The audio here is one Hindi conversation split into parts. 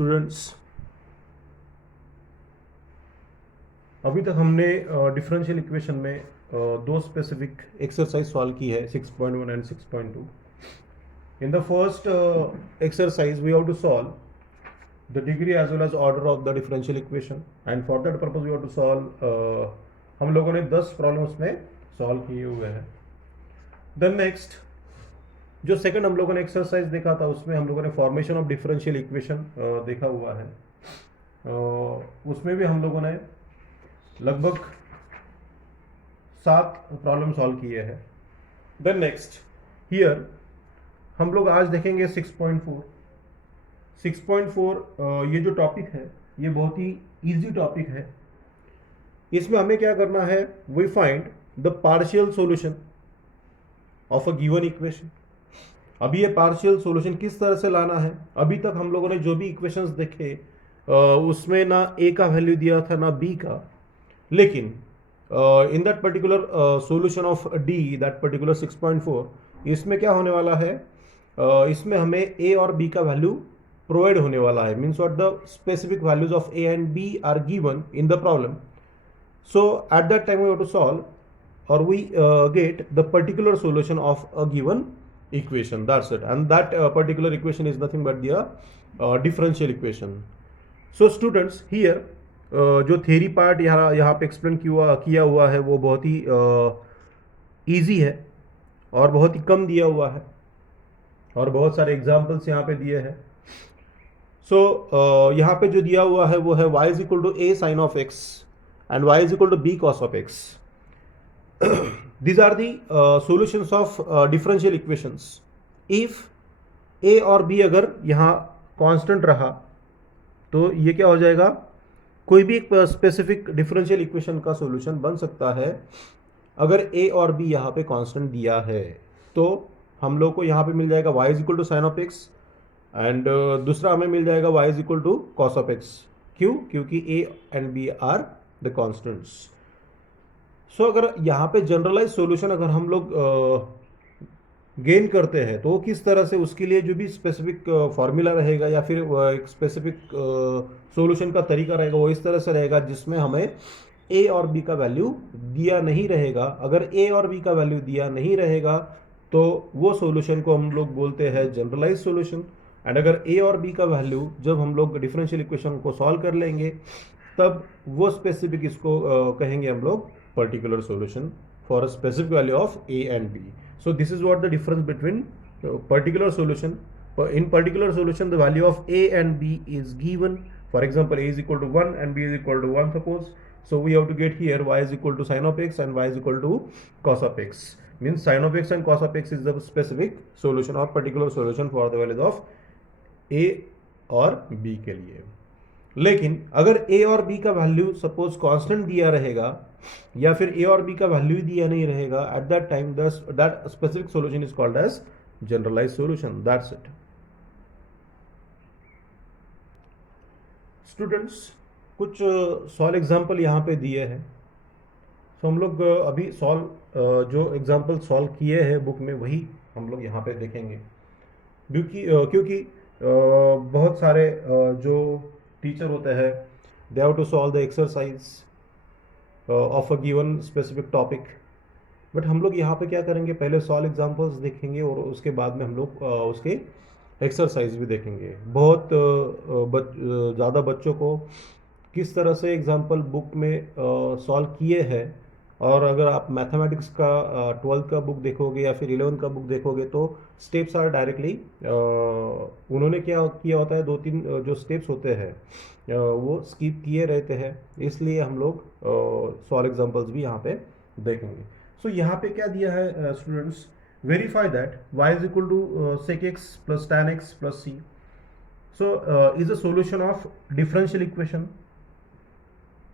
स्टूडेंट्स, अभी तक हमने डिफरेंशियल इक्वेशन में दो स्पेसिफिक एक्सरसाइज सॉल्व की है 6.1 and 6.2. In the first exercise we have to solve the degree as well as order of the differential equation, and for that purpose we have to solve हम लोगों ने 10 प्रॉब्लम्स में सॉल्व किए हुए हैं. देन नेक्स्ट जो सेकंड हम लोगों ने एक्सरसाइज देखा था उसमें हम लोगों ने फॉर्मेशन ऑफ डिफरेंशियल इक्वेशन देखा हुआ है. उसमें भी हम लोगों ने लगभग 7 प्रॉब्लम सॉल्व किए हैं. देन नेक्स्ट हियर हम लोग आज देखेंगे 6.4. 6.4 ये जो टॉपिक है ये बहुत ही इजी टॉपिक है. इसमें हमें क्या करना है, we find the partial solution of a given equation. अभी ये पार्शियल सॉल्यूशन किस तरह से लाना है, अभी तक हम लोगों ने जो भी इक्वेशंस देखे उसमें ना ए का वैल्यू दिया था ना बी का, लेकिन इन that particular solution of D, that particular 6.4, इसमें क्या होने वाला है, इसमें हमें ए और बी का वैल्यू प्रोवाइड होने वाला है. Means what the specific values of a and b are given in the problem. So at that time we have to solve or we get the particular solution of a given equation. That's it. And that particular equation is nothing but the differential equation. So students here जो theory part यहाँ पे explain किया हुआ है वो बहुत ही easy है और बहुत ही कम दिया हुआ है और बहुत सारे examples यहाँ पे दिए हैं. So यहाँ पे जो दिया हुआ है वो है y is equal to a sin of x and y is equal to b cos of x. These are the solutions of differential equations. If a और b अगर यहाँ constant रहा तो ये क्या हो जाएगा, कोई भी एक स्पेसिफिक डिफरेंशियल इक्वेशन का सॉल्यूशन बन सकता है अगर a और b यहाँ पे कांस्टेंट दिया है. तो हम लोग को यहाँ पे मिल जाएगा y is equal to sine of x and दूसरा हमें मिल जाएगा y is equal to cos of x. क्यों? क्योंकि a and b are the constants. So अगर यहाँ पे जनरलाइज सॉल्यूशन अगर हम लोग गेन करते हैं तो किस तरह से, उसके लिए जो भी स्पेसिफिक फॉर्मूला रहेगा या फिर एक स्पेसिफिक सॉल्यूशन का तरीका रहेगा वो इस तरह से रहेगा जिसमें हमें a और b का वैल्यू दिया नहीं रहेगा. अगर a और b का वैल्यू दिया नहीं रहेगा तो वो सॉल्यूशन को हम लोग बोलते हैं जनरलाइज सॉल्यूशन. एंड अगर a और b का वैल्यू जब हम लोग डिफरेंशियल इक्वेशन को सॉल्व कर लेंगे तब वो स्पेसिफिक इसको कहेंगे हम लोग particular solution for a specific value of a and b. So this is what the difference between particular solution. In particular solution the value of a and b is given. For example a is equal to 1 and b is equal to 1 suppose. So we have to get here y is equal to sin of x and y is equal to cos of x. Means sin of x and cos of x is the specific solution or particular solution for the values of a और b के लिए. लेकिन अगर a और b का वैल्यू सपोज कांस्टेंट दिया रहेगा या फिर a और b का वैल्यू दिया नहीं रहेगा, at that time that specific solution is called as generalised solution. That's it. Students कुछ सॉल्व एग्जांपल यहाँ पे दिए हैं. तो हम लोग अभी जो एग्जांपल सॉल्व किए हैं बुक में वही हम लोग यहाँ पे देखेंगे. क्योंकि बहुत सारे जो टीचर होते हैं they have to solve the exercise of a given specific topic. But हम लोग यहाँ पे क्या करेंगे, पहले सॉल्व एग्जांपल्स देखेंगे और उसके बाद में हम लोग उसके एक्सरसाइज भी देखेंगे. बहुत ज़्यादा बच्चों को किस तरह से एग्जांपल बुक में सॉल्व किए हैं, और अगर आप मैथमेटिक्स का 12th का बुक देखोगे या फिर 11th का बुक देखोगे तो स्टेप्स आर डायरेक्टली उन्होंने क्या किया होता है, 2-3 जो स्टेप्स होते हैं वो स्किप किए रहते हैं. इसलिए हम लोग सॉल्व एग्जांपल्स भी यहाँ पे देखेंगे. सो यहाँ पे क्या दिया है students, verify that y is equal to sec x plus tan x plus c. So is a solution of differential equation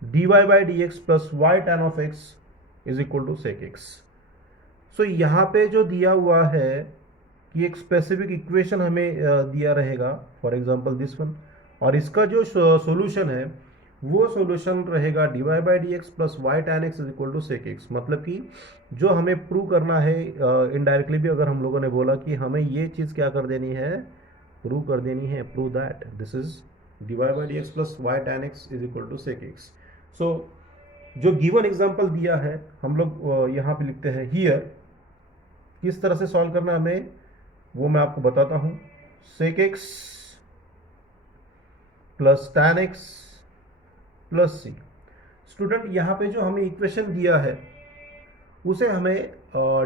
dy by dx plus y tan of x is equal to sec x. सो यहाँ पे जो दिया हुआ है कि एक स्पेसिफिक इक्वेशन हमें दिया रहेगा, फॉर एग्जांपल दिस वन, और इसका जो सॉल्यूशन है वो सॉल्यूशन रहेगा dy by dx plus y tan x is equal to sec x. मतलब कि जो हमें प्रूव करना है, इनडायरेक्टली भी अगर हम लोगों ने बोला कि हमें ये चीज़ क्या कर देनी है, प्रूव कर देनी है, prove that this is dy by dx plus y tan x is equal to sec x। So जो गिवन एग्जांपल दिया है हम लोग यहाँ पे लिखते हैं हियर, किस तरह से सॉल्व करना हमें वो मैं आपको बताता हूँ। sec x plus tan x plus c। Student यहाँ पे जो हमें इक्वेशन दिया है उसे हमें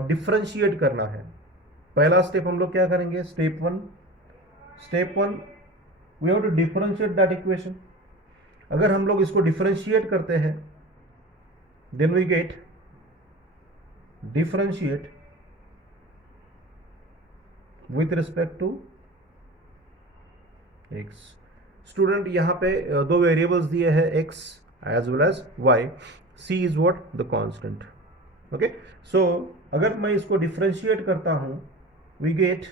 डिफरेंशिएट करना है। पहला स्टेप हम लोग क्या करेंगे, step one we have to differentiate that equation. अगर हम लोग इसको डिफरेंशिएट करते हैं then we get differentiate with respect to x। Student यहाँ पे दो वेरिएबल्स दिए हैं x as well as y, c is what the constant. Okay, so अगर मैं इसको डिफरेंशिएट करता हूं we get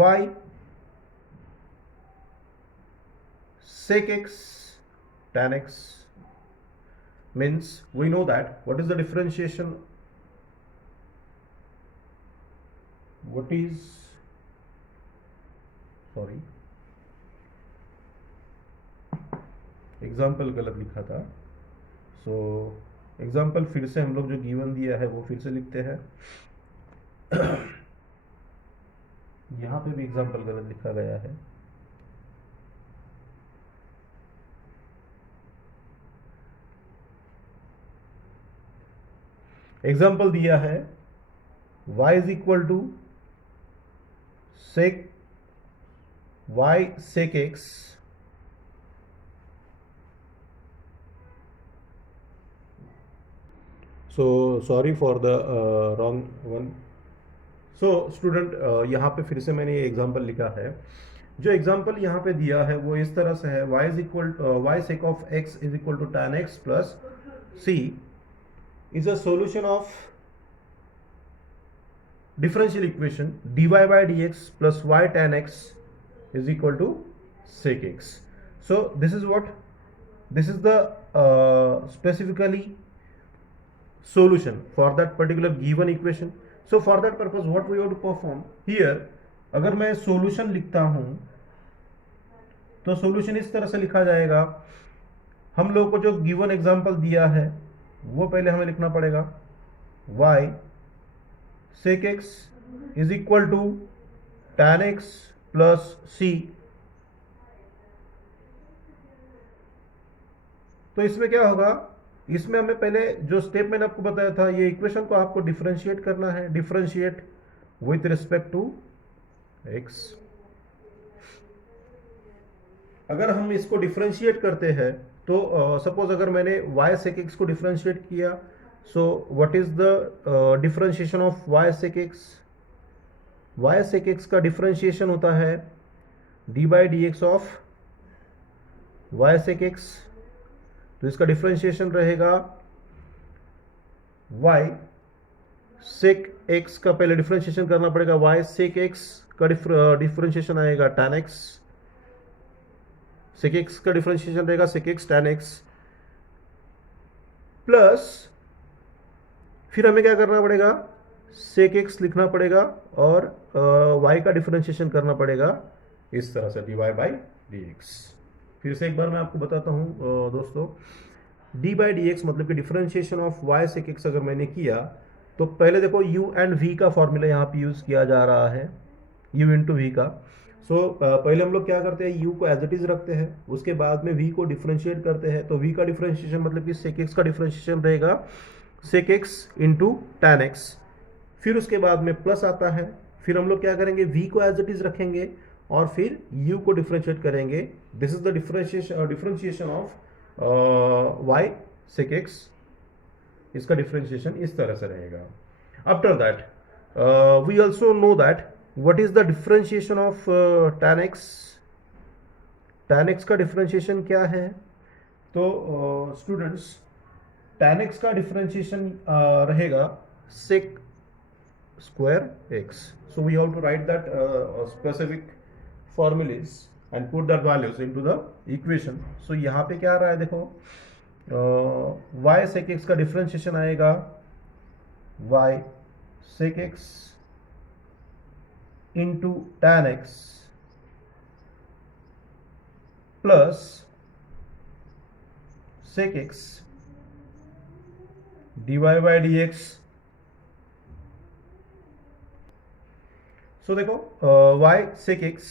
y sec x tan x means we know that what is the differentiation, what is, sorry example गलत लिखा था। सो एग्जाम्पल फिर से हम लोग जो गिवन दिया है वो फिर से लिखते हैं। यहां पे भी एग्जाम्पल गलत लिखा गया है। एग्जाम्पल दिया है y is equal to sec y sec x so sorry for the wrong one. So student यहाँ पे फिर से मैंने ये एग्जाम्पल लिखा है। जो एग्जाम्पल यहाँ पे दिया है वो इस तरह से है, y is equal y sec of x is equal to tan x plus c is a solution of differential equation dy by dx plus y tan x is equal to sec x. So this is what, this is the specifically solution for that particular given equation. So for that purpose what we have to perform here, अगर मैं solution लिखता हूं तो solution इस तरह से लिखा जाएगा। हम लोग को जो given example दिया है वो पहले हमें लिखना पड़ेगा y sec x is equal to tan x plus c। तो इसमें क्या होगा, इसमें हमें पहले जो स्टेप मैंने आपको बताया था ये इक्वेशन को आपको डिफरेंशिएट करना है, differentiate with respect to x। अगर हम इसको डिफरेंशिएट करते हैं तो सपोज अगर मैंने y sec x को डिफरेंशिएट किया, so what is the differentiation of y sec x। y sec x का डिफरेंशिएशन होता है d by d x of y sec x। तो इसका डिफरेंशिएशन रहेगा y sec x का पहले डिफरेंशिएशन करना पड़ेगा, y sec x का डिफरेंशिएशन आएगा tan x, sec x का डिफरेंशिएशन रहेगा sec x tan x plus फिर हमें क्या करना पड़ेगा, sec x लिखना पड़ेगा और y का डिफरेंशिएशन करना पड़ेगा इस तरह से dy बाई dx। फिर से एक बार मैं आपको बताता हूं दोस्तों, d बाई डी एक्स मतलब कि differentiation of y sec x अगर मैंने किया तो पहले देखो u एंड v का फॉर्मूला यहाँ पे यूज किया जा रहा है, u इंटू वी का। सो पहले हम लोग क्या करते हैं, u को एज इट इज रखते हैं, उसके बाद में v को डिफरेंशिएट करते हैं। तो v का डिफरेंशिएशन मतलब कि sec x का डिफरेंशिएशन रहेगा sec x into tan x, फिर उसके बाद में प्लस आता है, फिर हम लोग क्या करेंगे v को एज इट इज रखेंगे और फिर u को डिफरेंशिएट करेंगे। This is the differentiation of y sec x। इसका डिफरेंशिएशन इस तरह से रहेगा। After that we also know that what is the differentiation of tan x। tan x का डिफरेंशिएशन क्या है, तो स्टूडेंट्स tan x का डिफरेंशिएशन रहेगा sec square x। so we have to write that specific formulas and put that values into the equation। so यहाँ पे क्या आ रहा है देखो, y sec x का डिफरेंशिएशन आएगा y sec x into tan x plus sec x dy by dx। So देखो y sec x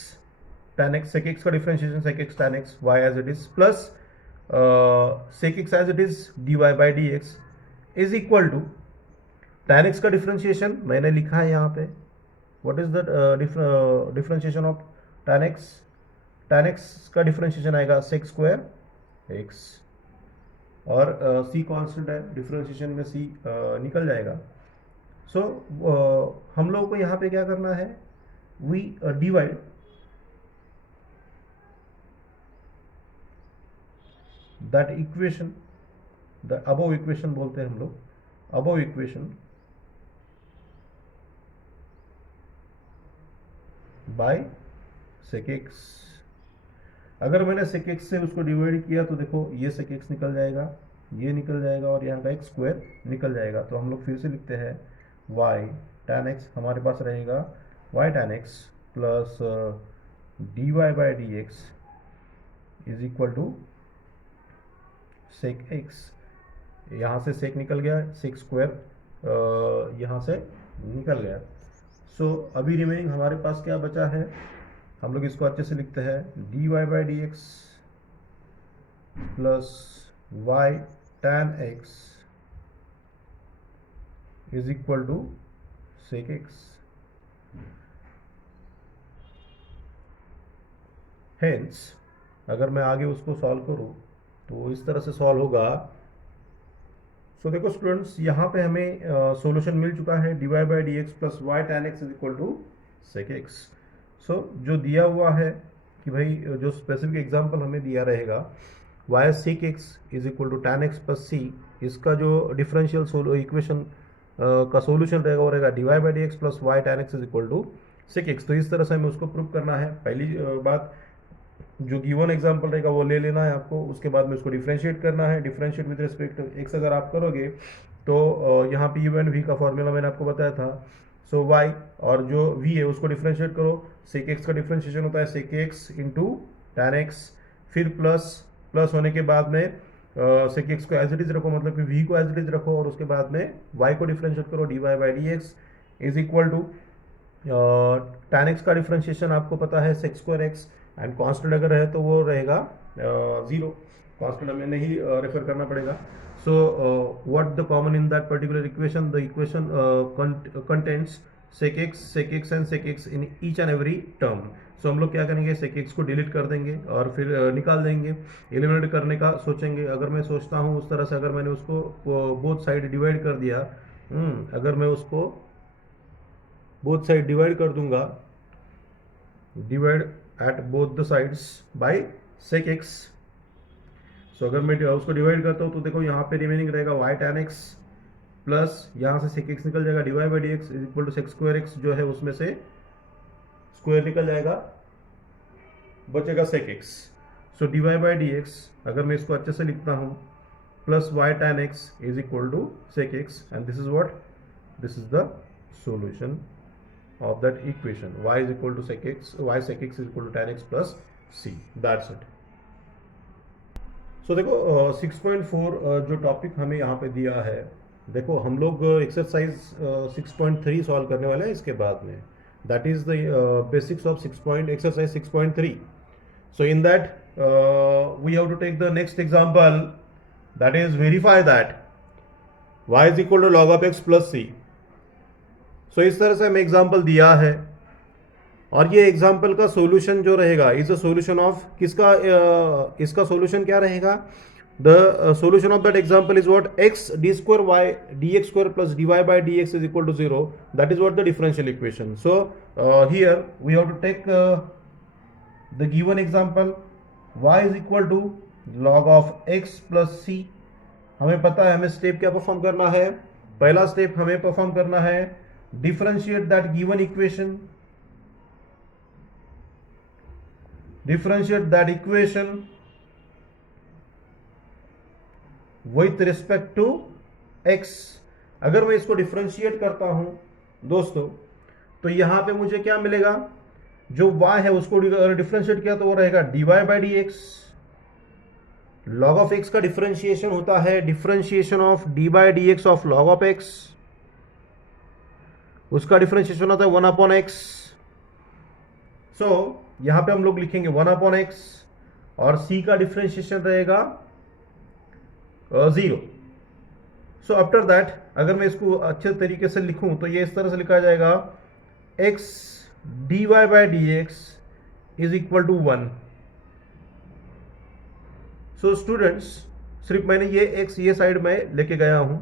tan x, sec x का differentiation sec x tan x, y as it is plus sec x as it is dy by dx is equal to tan x का डिफरेंशिएशन मैंने लिखा है यहाँ पे। What is the differentiation of tan x? tan x का डिफरेंशिएशन आएगा sec स्क्वायर x, और c कांस्टेंट है, डिफरेंशिएशन में c निकल जाएगा। सो हम लोगों को यहाँ पे क्या करना है, we divide that equation, the above equation बोलते हैं हम लोग, above equation by sec x। अगर मैंने sec x से उसको डिवाइड किया तो देखो ये sec x निकल जाएगा, ये निकल जाएगा, और यहाँ का x स्क्वायर निकल जाएगा। तो हम लोग फिर से लिखते हैं y tan x, हमारे पास रहेगा y tan x plus dy by dx is equal to sec x। यहाँ से sec निकल गया, sec स्क्वायर यहाँ से निकल गया। सो अभी रिमेनिंग हमारे पास क्या बचा है, हम लोग इसको अच्छे से लिखते हैं dy by dx plus y tan x is equal to sec x। Hence अगर मैं आगे उसको सॉल्व करूं तो इस तरह से सॉल्व होगा। सो देखो स्टूडेंट्स, यहाँ पे हमें सॉल्यूशन मिल चुका है dy by dx plus y tan x is equal to sec x। So जो दिया हुआ है कि भाई जो स्पेसिफिक एग्जांपल हमें दिया रहेगा y sec x is equal to tan x plus c, इसका जो डिफरेंशियल इक्वेशन का सॉल्यूशन रहेगा वो रहेगा dy by dx plus y tan x is equal to sec x। तो इस तरह से हमें उसको प्रूव करना है। पहली बात, जो गिवन एग्जांपल रहेगा वो ले लेना है आपको, उसके बाद में उसको डिफरेंशिएट करना है। Differentiate with respect to x अगर आप करोगे तो यहाँ पे u एंड v का फॉर्मूला मैंने आपको बताया था। सो y और जो v है उसको डिफरेंशिएट करो, sec x का डिफरेंशिएशन होता है sec x into tan x, फिर प्लस होने के बाद में sec x को एज इट इज रखो, मतलब कि v को एज इट इज रखो, और उसके बाद में y को डिफरेंशिएट करो dy by dx is equal to tan x का डिफरेंशिएशन आपको पता है sec square x, and constant अगर है तो वो रहेगा 0, कांस्टेंट हमें नहीं रेफर करना पड़ेगा। So what the common in that particular equation, the equation contents sec x and sec x in each and every term. So हम लोग क्या करेंगे, sec x को डिलीट कर देंगे और फिर निकाल देंगे, एलिमिनेट करने का सोचेंगे। अगर मैं सोचता हूँ उस तरह से, अगर मैंने उसको बोथ साइड डिवाइड कर दिया, अगर मैं उसको बोथ साइड डिवाइड कर दूंगा, divide at both the sides by sec x। सो अगर मैं उसको डिवाइड करता हूँ तो देखो यहाँ पे रिमेनिंग रहेगा y tan x प्लस यहाँ से sec x निकल जाएगा dy by dx is equal to sec square x, जो है उसमें से स्क्वायर निकल जाएगा, बचेगा sec x। So dy by dx अगर मैं इसको अच्छे से लिखता हूँ plus y tan x is equal to sec x, and this is what, this is the solution of that equation y is equal to sec x, y sec x is equal to tan x plus c, that's it। so देखो 6.4 जो टॉपिक हमें यहाँ पे दिया है, देखो हम लोग एक्सरसाइज 6.3 सॉल्व करने वाले हैं इसके बाद में, that is the basics of exercise 6.3। so in that we have to take the next example, that is verify that y is equal to log of x plus c। सो इस तरह से हमें एग्जाम्पल दिया है, और ये एग्जाम्पल का सॉल्यूशन जो रहेगा इज अ सॉल्यूशन ऑफ किसका, इसका सॉल्यूशन क्या रहेगा, the solution of that example is what, x d square y dx square plus dy by dx is equal to 0, that is what the differential equation. So here we have to take the given example y is equal to log of x plus c। हमें पता है हमें स्टेप क्या परफॉर्म करना है, पहला स्टेप हमें परफॉर्म करना है differentiate that given equation, differentiate that equation with respect to x। अगर मैं इसको डिफरेंशिएट करता हूं दोस्तों तो यहां पे मुझे क्या मिलेगा, जो y है उसको डिफरेंशिएट किया तो वो रहेगा dy by dx log of x का डिफरेंशिएशन होता है differentiation of D by d x of log of x, उसका डिफरेंशिएशन होता है 1/x। सो यहां पे हम लोग लिखेंगे 1/x और c का डिफरेंशिएशन रहेगा 0। सो आफ्टर दैट अगर मैं इसको अच्छे तरीके से लिखूं तो ये इस तरह से लिखा जाएगा x dy by d x is equal to 1। So students सिर्फ मैंने ये x ये साइड में लेके गया हूं,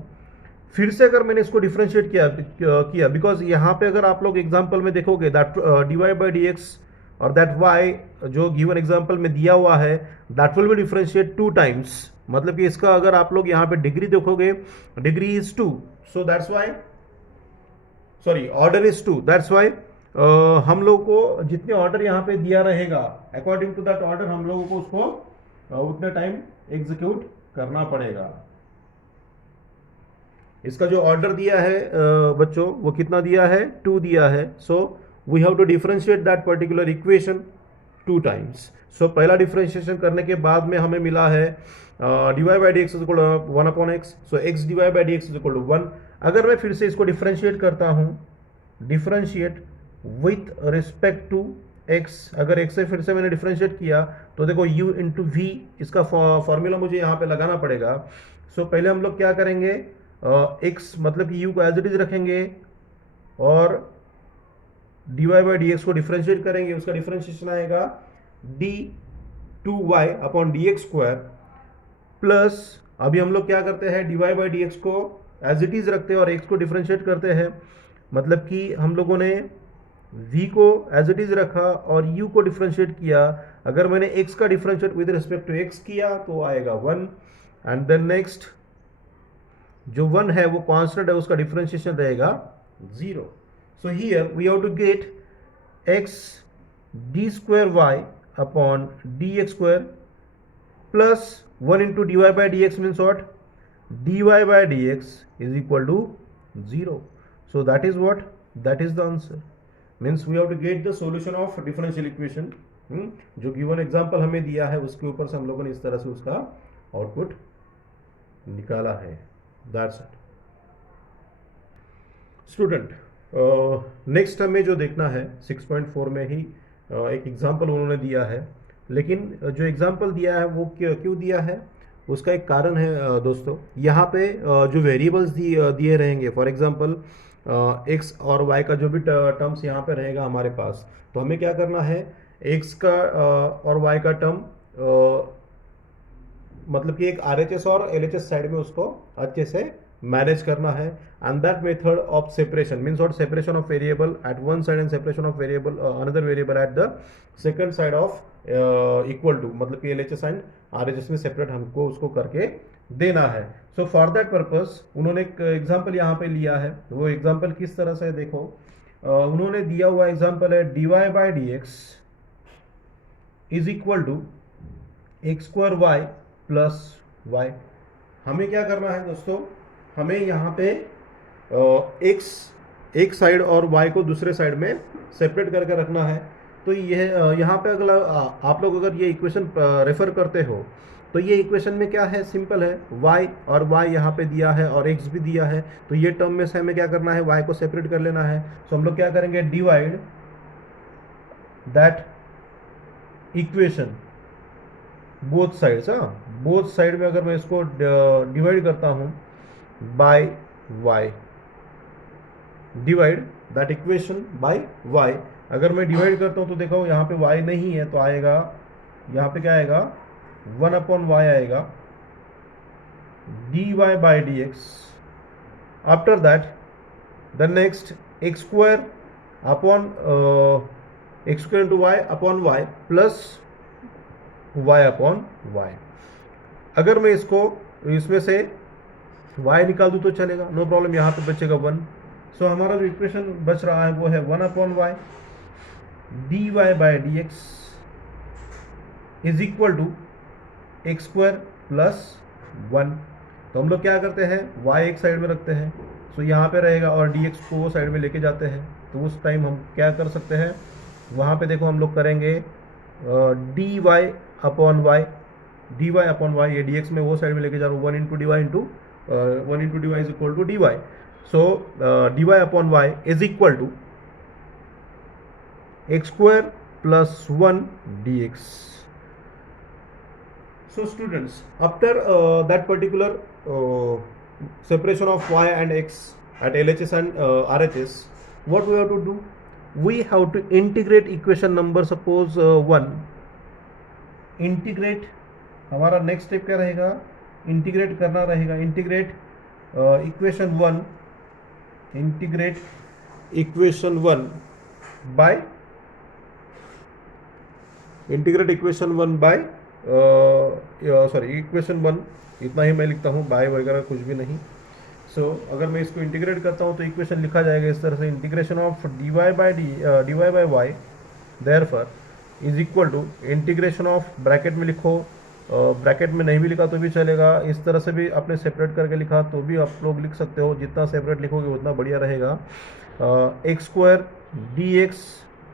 फिर से अगर मैंने इसको डिफरेंशिएट किया बिकॉज यहाँ पे अगर आप लोग एग्जांपल में देखोगे that dy by d x और दैट y जो गिवन एग्जांपल में दिया हुआ है that will be differentiate 2 times, मतलब कि इसका अगर आप लोग यहाँ पे डिग्री देखोगे degree is 2, so that's why sorry order is 2, that's why हम लोग को जितने ऑर्डर यहाँ पे दिया रहेगा अकॉर्डिंग टू दैट ऑर्डर हम लोगों को उसको उतना टाइम एग्जीक्यूट करना पड़ेगा। इसका जो ऑर्डर दिया है बच्चों वो कितना दिया है 2 दिया है, so we have to differentiate that particular equation 2 times. So पहला डिफरेंशिएशन करने के बाद में हमें मिला है dy by d x is equal to 1/x, so x dy by d x is equal to 1। अगर मैं फिर से इसको डिफरेंशिएट करता हूं differentiate with respect to x, अगर x से फिर से मैंने डिफरेंशिएट किया तो देखो u इंटू वी इसका फॉर्मूला मुझे यहाँ पे लगाना पड़ेगा। सो पहले हम लोग क्या करेंगे x मतलब कि u को एज इट इज रखेंगे और dy बाई डी एक्स को डिफरेंशिएट करेंगे, उसका डिफरेंशिएशन आएगा d2y upon d x square plus अभी हम लोग क्या करते हैं dy बाई डी एक्स को एज इट इज रखते हैं और x को डिफरेंशिएट करते हैं, मतलब कि हम लोगों ने v को एज इट इज रखा और u को डिफरेंशिएट किया। अगर मैंने x का differentiate with respect to x किया तो आएगा 1 एंड देन नेक्स्ट जो 1 है वो कांस्टेंट है उसका डिफरेंशिएशन रहेगा 0। So here we have to get x d square y upon d x square plus 1 into dy by d x means what dy by d x is equal to 0। So that is what that is the answer, means we have to get the solution of differential equation. जो गिवन एग्जांपल हमें दिया है उसके ऊपर से हम लोगों ने इस तरह से उसका आउटपुट निकाला है। That's it student. नेक्स्ट हमें जो देखना है 6.4 में ही एक एग्जांपल उन्होंने दिया है, लेकिन जो एग्जांपल दिया है वो क्यों दिया है उसका एक कारण है दोस्तों। यहाँ पे जो वेरिएबल्स दिए रहेंगे फॉर एग्जांपल x और y का जो भी टर्म्स यहाँ पे रहेगा हमारे पास, तो हमें क्या करना है x का और y का टर्म मतलब कि एक RHS और LHS साइड में उसको अच्छे से मैनेज करना है and that method of separation means what separation of variable at one side and separation of variable another variable at the second side of equal to, मतलब कि LHS एंड RHS में सेपरेट हमको उसको करके देना है। सो फॉर दैट पर्पस उन्होंने एक एग्जांपल यहाँ पे लिया है, वो एग्जांपल किस तरह से देखो उन्होंने दिया हुआ एग्जांपल है dy by d x is equal to x square y plus y. हमें क्या करना है दोस्तों, हमें यहाँ पे x एक साइड और y को दूसरे साइड में सेपरेट करके रखना है। तो यह यहाँ पे अगला आप लोग अगर ये इक्वेशन रेफर करते हो तो ये इक्वेशन में क्या है, सिंपल है, y और y यहाँ पे दिया है और x भी दिया है, तो ये टर्म में से हमें क्या करना है y को सेपरेट कर लेना है। तो हम लोग क्या करेंगे divide that equation both sides, both side में अगर मैं इसको डिवाइड करता हूँ by y, divide that equation by y। अगर मैं डिवाइड करता हूँ तो देखो यहाँ पे y नहीं है तो आएगा यहाँ पे क्या आएगा 1/y आएगा dy by d x. After that the next x square upon x square into y upon y plus y upon y। अगर मैं इसको इसमें से y निकाल दूँ तो चलेगा, नो प्रॉब्लम, यहाँ पे बचेगा 1। सो हमारा जो इक्वेशन बच रहा है वो है 1/y dy by d x is equal to x square plus 1। तो हम लोग क्या करते हैं y एक साइड में रखते हैं, सो यहाँ पे रहेगा और dx को वो साइड में लेके जाते हैं। तो उस टाइम हम क्या कर सकते हैं, वहाँ पे देखो हम लोग करेंगे dy upon y d y upon y, ये डी एक्स में वो साइड में लेके जा रहा हूँ, 1 into d y into 1 into d y is equal to d y. So d y upon y is equal to x square plus 1 dx. So students, after that particular separation of y and x at LHS and RHS, what we have to do? We have to integrate equation number suppose 1. Integrate, हमारा नेक्स्ट स्टेप क्या रहेगा? इंटीग्रेट करना रहेगा. Integrate equation 1, integrate equation 1 by, integrate equation 1 by sorry equation 1, इतना ही मैं लिखता हूँ, बाय वगैरह कुछ भी नहीं. सो अगर मैं इसको इंटीग्रेट करता हूँ तो इक्वेशन लिखा जाएगा इस तरह से, integration of d y by y therefore is equal to integration of, bracket में लिखो, ब्रैकेट में नहीं भी लिखा तो भी चलेगा, इस तरह से भी आपने सेपरेट करके लिखा तो भी आप लोग लिख सकते हो, जितना सेपरेट लिखोगे उतना बढ़िया रहेगा. X square D x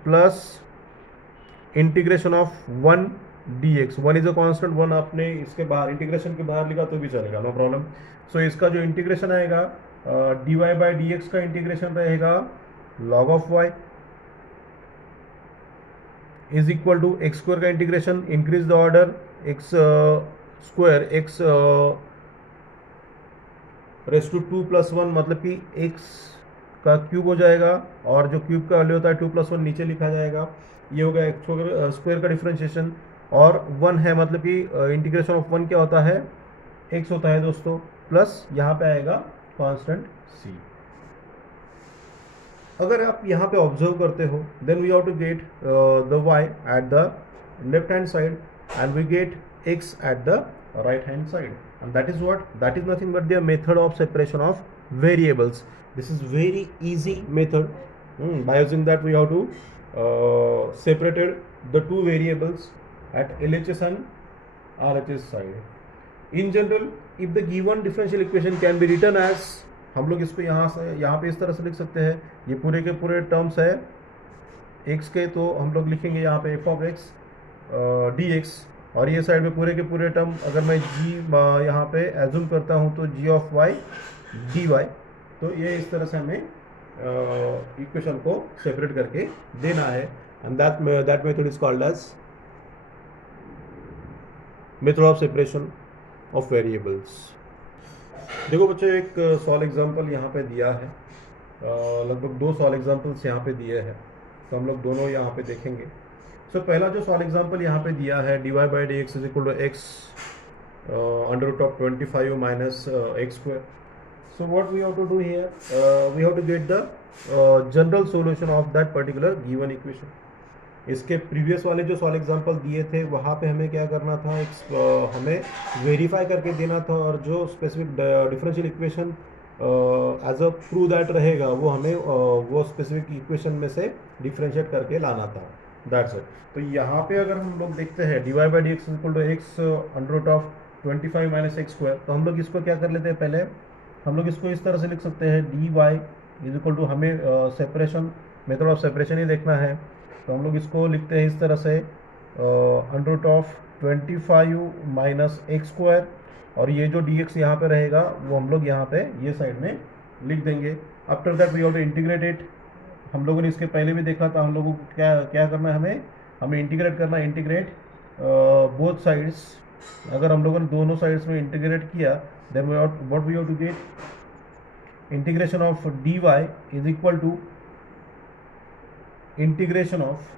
plus integration of 1 dx, 1 is a constant, 1 आपने इसके बाहर इंटीग्रेशन के बाहर लिखा तो भी चलेगा, नो प्रॉब्लम. सो इसका जो इंटीग्रेशन आएगा dy बाई डी एक्स का इंटीग्रेशन रहेगा log of y is equal to x square का integration, increase the order, x square x raise to 2 plus 1, मतलब कि x का क्यूब हो जाएगा, और जो क्यूब का वैल्यू होता है 2 प्लस 1 नीचे लिखा जाएगा. ये हो गया एक्स स्क्वायर का डिफरेंशिएशन, और 1 है मतलब कि इंटीग्रेशन ऑफ 1 क्या होता है? x होता है दोस्तों, प्लस यहाँ पे आएगा कांस्टेंट c. अगर आप यहाँ पे ऑब्जर्व करते हो, then we have to get the y at the left hand side and we get x at the right hand side, and that is what? That is nothing but the method of separation of variables. This is very easy method. By using that we have to separated the two variables at LHS and RHS side. In general, if the given differential equation can be written as, हम लोग इसको यहाँ पे इस तरह से लिख सकते हैं, ये पूरे के पूरे टर्म्स है x के, तो हम लोग लिखेंगे यहाँ पे f ऑफ x dx, और ये साइड में पूरे के पूरे टर्म अगर मैं g यहाँ पे एज्यूम करता हूँ तो g ऑफ y dy. तो ये इस तरह से हमें इक्वेशन को सेपरेट करके देना है, and that method is called as method of separation of variables. देखो बच्चों, एक सॉल्व एग्जांपल यहाँ पे दिया है, लगभग 2 सॉल्व एग्जांपल्स यहाँ पे दिए हैं, तो हम लोग दोनों यहाँ पे देखेंगे. सो पहला जो सॉल्व एग्जांपल यहाँ पे दिया है, d y by d x is equal to x under root of 25 minus x square. So what we have to do here? We have to get the general solution of that particular given equation. इसके प्रीवियस वाले जो सॉल्व एग्जांपल दिए थे वहाँ पे हमें क्या करना था, हमें वेरीफाई करके देना था, और जो specific differential equation as a prove that रहेगा वो हमें वो स्पेसिफिक इक्वेशन में से डिफरेंशिएट करके लाना था. That's it. तो यहाँ पे अगर हम लोग देखते हैं d y by d x equal to x under root of 25 minus x square, तो हम लोग इसको क्या कर लेते हैं, पहले हम लोग इसको इस तरह से लिख सकते हैं, d y is equal to, हमें सेपरेशन मेथड ऑफ सेपरेशन ही देखना है, तो हम लोग इसको लिखते हैं इस तरह से under root of 25 minus x square, और ये जो डी एक्स यहाँ पर रहेगा वो हम लोग यहाँ पे ये साइड में लिख देंगे. After that we have to integrate it. हम लोगों ने इसके पहले भी देखा था, हम लोगों को क्या करना है, हमें इंटीग्रेट करना है, इंटीग्रेट बोथ साइड्स. अगर हम लोगों ने दोनों साइड्स में इंटीग्रेट किया, then what we have to get, integration of dy is equal to integration of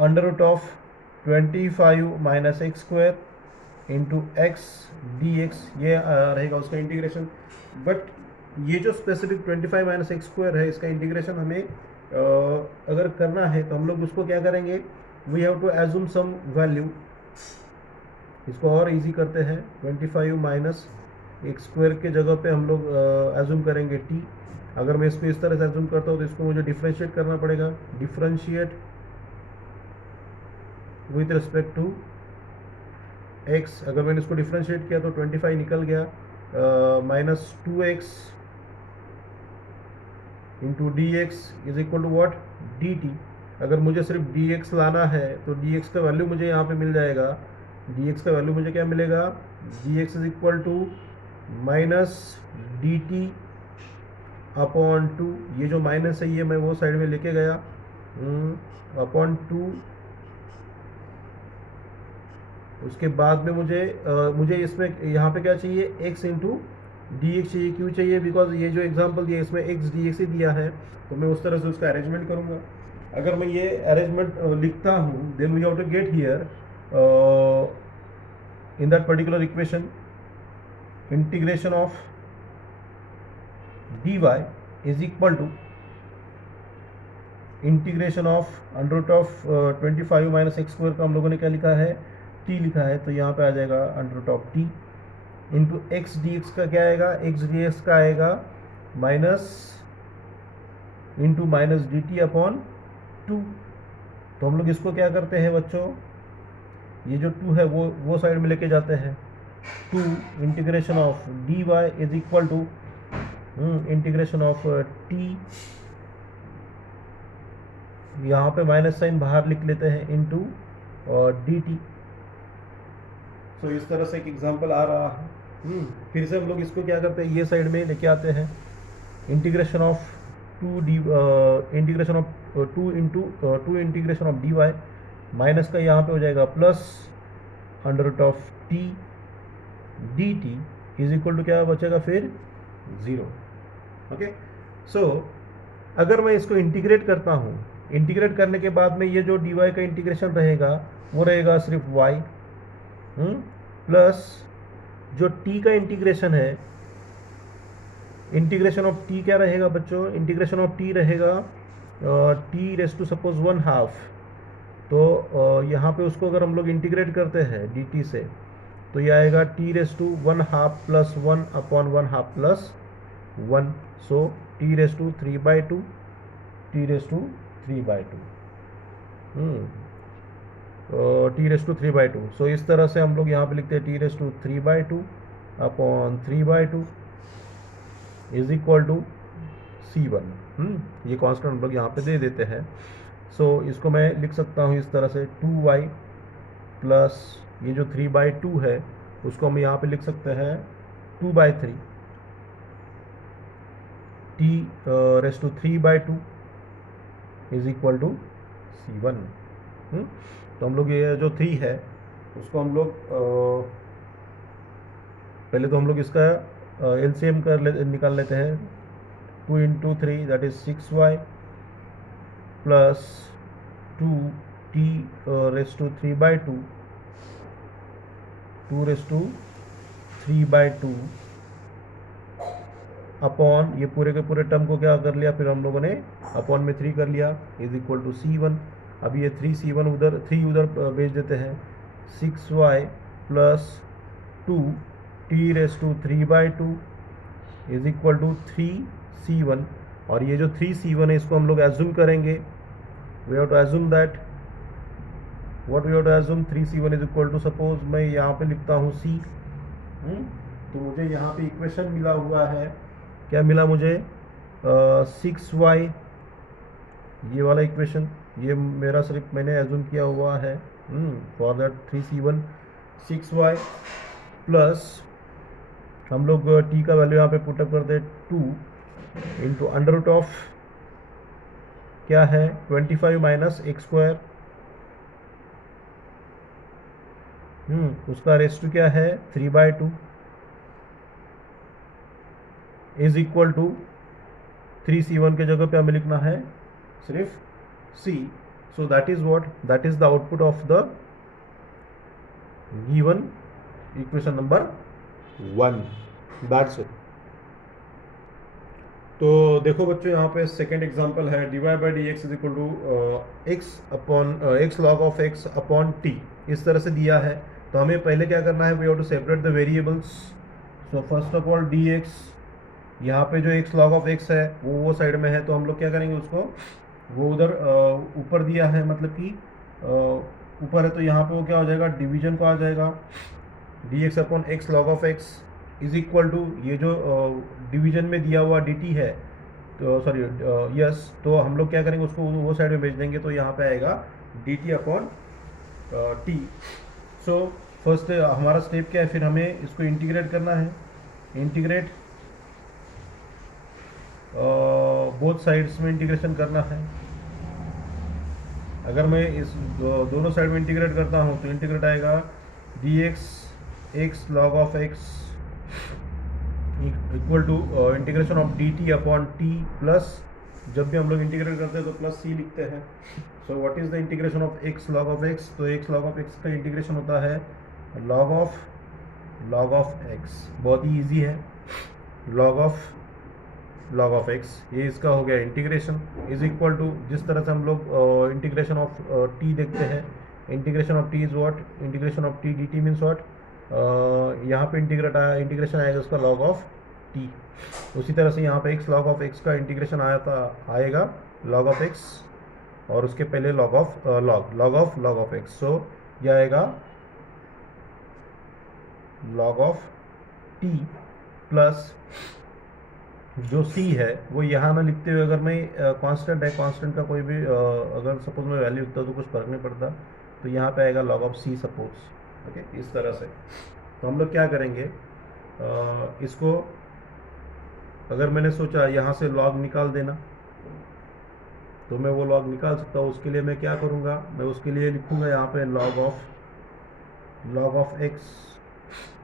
under root of 25 minus x square into x dx, ये रहेगा उसका इंटीग्रेशन. बट ये जो स्पेसिफिक 25 माइनस एक्स स्क्वायर है, इसका इंटीग्रेशन हमें अगर करना है तो हम लोग उसको क्या करेंगे, we have to assume some value. इसको और इजी करते हैं, 25 माइनस एक्स स्क्वायर के जगह पे हम लोग एज्यूम करेंगे t. अगर मैं इसको इस तरह से एज्यूम करता हूँ तो इसको मुझे डिफरेंशिएट करना पड़ेगा, differentiate with respect to x. अगर मैंने इसको डिफरेंशिएट किया तो 25 निकल गया, minus 2x into d x is equal to what, d t. अगर मुझे सिर्फ dx लाना है तो dx का वैल्यू मुझे यहाँ पे मिल जाएगा। dx का वैल्यू मुझे क्या मिलेगा, dx is equal to minus dt upon two, ये जो माइनस है ये मैं वो साइड में लेके गया, अपॉन टू। उसके बाद में मुझे इसमें यहाँ पे क्या चाहिए, x इंटू डी एक्स चाहिए। क्यों चाहिए, बिकॉज ये जो एग्जांपल दिया इसमें x dx ही दिया है, तो मैं उस तरह से उसका अरेंजमेंट करूँगा। अगर मैं ये अरेंजमेंट लिखता हूँ, then we have to get here in that particular equation integration of dy is equal to integration of under root of 25 minus x square का हम लोगों ने क्या लिखा है, t लिखा है, तो यहाँ पे आ जाएगा under root of t into x d x का क्या आएगा, एक्स डी एक्स का आएगा minus into minus d t upon two. तो हम लोग इसको क्या करते हैं बच्चों, ये जो टू है वो साइड में लेके जाते हैं। Two integration of d y is equal to integration of t, यहाँ पे माइनस साइन बाहर लिख लेते हैं, इंटू डी टी। सो इस तरह से एक एग्जांपल आ रहा है। फिर से हम लोग इसको क्या करते हैं, ये साइड में लेके आते हैं, integration of two d integration of two into two integration of d y, minus का यहाँ पे हो जाएगा plus under root of t d t is equal to क्या बचेगा फिर, ज़ीरो। ओके, सो अगर मैं इसको इंटीग्रेट करता हूँ, इंटीग्रेट करने के बाद में ये जो डी वाई का इंटीग्रेशन रहेगा वो रहेगा सिर्फ वाई, प्लस जो t का इंटीग्रेशन है, इंटीग्रेशन ऑफ t क्या रहेगा बच्चों, इंटीग्रेशन ऑफ t रहेगा t रेस टू सपोज 1/2। तो यहाँ पे उसको अगर हम लोग इंटीग्रेट करते हैं dt से, तो ये आएगा t raise to 1/2 plus 1 upon 1/2 plus 1, so t raise to 3/2, t raise to 3/2, t raise to 3/2। So इस तरह से हम लोग यहाँ पे लिखते हैं t raise to 3/2 upon 3/2 is equal to C1। ये कांस्टेंट हम लोग यहाँ पे दे देते हैं। सो इसको मैं लिख सकता हूँ इस तरह से 2y प्लस ये जो 3/2 है उसको हम यहाँ पे लिख सकते हैं 2/3 t raise to 3/2 is equal to C1। तो हम लोग ये जो 3 है उसको हम लोग पहले तो हम लोग इसका एलसीएम निकाल लेते हैं। 2 into 3 that is 6y plus 2t raise to 3/2, 2 raise to 3/2 upon ये पूरे के पूरे टर्म को क्या कर लिया, फिर हम लोगों ने अपॉन में 3 कर लिया, इज इक्वल टू C1। अब ये 3C1 उधर 3 उधर भेज देते हैं, 6y plus 2t raise to 3/2 is equal to 3C1। और ये जो 3C1 है इसको हम लोग एज्यूम करेंगे, we have to assume that what we have to assume 3C1 is equal to, suppose मैं यहाँ पे लिखता हूँ C। तो मुझे यहाँ पे इक्वेशन मिला हुआ है, क्या मिला मुझे, 6y, ये वाला इक्वेशन, ये मेरा सिर्फ मैंने एज्यूम किया हुआ है for that 3C1, 6y plus हम लोग t का वैल्यू यहाँ पे पुटअप करते हैं 2 इंटू अंडर रूट ऑफ क्या है 25 माइनस एक्स स्क्वायर, उसका रेस टू क्या है 3/2 इज इक्वल टू 3C1 के जगह पे हमें लिखना है सिर्फ C। So that is what, that is the output of the given equation number 1, that's it। तो देखो बच्चों यहाँ पे सेकेंड एग्जांपल है, dy by d x is equal to x log of x upon t, इस तरह से दिया है। तो हमें पहले क्या करना है, we have to separate the variables. So first of all d x, यहाँ पे जो एक्स लॉग ऑफ एक्स है वो साइड में है, तो हम लोग क्या करेंगे उसको, वो उधर ऊपर दिया है, मतलब कि ऊपर है, तो यहाँ पे वो क्या हो जाएगा, डिवीजन को आ जाएगा, d x upon x log of x is equal to ये जो डिवीजन में दिया हुआ dt है तो सॉरी यस, तो हम लोग क्या करेंगे, उसको वो साइड में भेज देंगे, तो यहाँ पे आएगा D t upon T. So first हमारा स्टेप क्या है, फिर हमें इसको इंटीग्रेट करना है, इंटीग्रेट बोथ साइड्स में इंटीग्रेशन करना है। अगर मैं इस दोनों साइड में इंटीग्रेट करता हूँ तो इंटीग्रेट आएगा d x log of x equal to integration of d t upon t plus, जब भी हम लोग इंटीग्रेट करते हैं तो प्लस सी लिखते हैं। So what is the integration of x log of x, तो एक्स लॉग ऑफ एक्स का इंटीग्रेशन होता है लॉग ऑफ एक्स, बहुत ही ईजी है, लॉग ऑफ एक्स, ये इसका हो गया इंटीग्रेशन, इज इक्वल टू, जिस तरह से हम लोग इंटीग्रेशन ऑफ टी देखते हैं, integration of T is what, integration of t d T means what, यहाँ पे इंटीग्रेशन आएगा उसका लॉग ऑफ टी, उसी तरह से यहाँ पे एक्स लॉग ऑफ एक्स का इंटीग्रेशन आएगा लॉग ऑफ एक्स, और उसके पहले लॉग ऑफ एक्स, सो यह आएगा लॉग ऑफ टी प्लस जो c है वो यहाँ ना लिखते हुए, अगर मैं कांस्टेंट है, कांस्टेंट का कोई भी अगर सपोज मैं वैल्यू लिखता हूँ तो कुछ फर्क नहीं पड़ता, तो यहाँ पे आएगा log of c suppose. Okay, इस तरह से तो हम लोग क्या करेंगे, इसको अगर मैंने सोचा यहाँ से लॉग निकाल देना, तो मैं वो लॉग निकाल सकता हूँ। उसके लिए मैं क्या करूँगा, मैं उसके लिए लिखूँगा यहाँ पे लॉग ऑफ एक्स,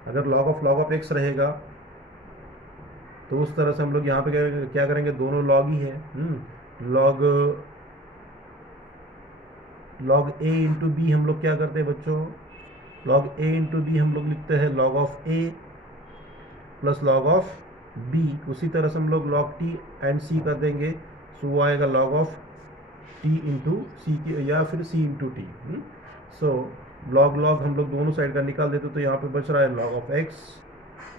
अगर लॉग ऑफ एक्स रहेगा तो उस तरह से हम लोग यहाँ पे क्या करेंगे, दोनों लॉग ही है, लॉग ए इंटू बी हम लोग क्या करते हैं बच्चों, लॉग ए इंटू बी हम लोग लिखते हैं log of a plus log of b, उसी तरह से हम लोग लॉग टी एंड सी कर देंगे, सो वो आएगा लॉग ऑफ टी इंटू सी या फिर सी इंटू टी। सो लॉग हम लोग दोनों साइड का निकाल देते, तो यहाँ पे बच रहा है log of x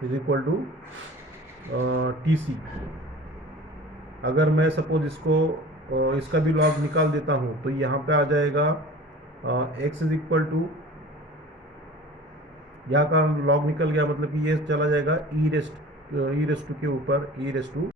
is equal to t c. अगर मैं सपोज इसका भी लॉग निकाल देता हूँ तो यहाँ पे आ जाएगा एक्स इज इक्वल टू, यहाँ का लॉग निकल गया, मतलब कि ये चला जाएगा ई रेस्ट टू के ऊपर, ई रेस्ट टू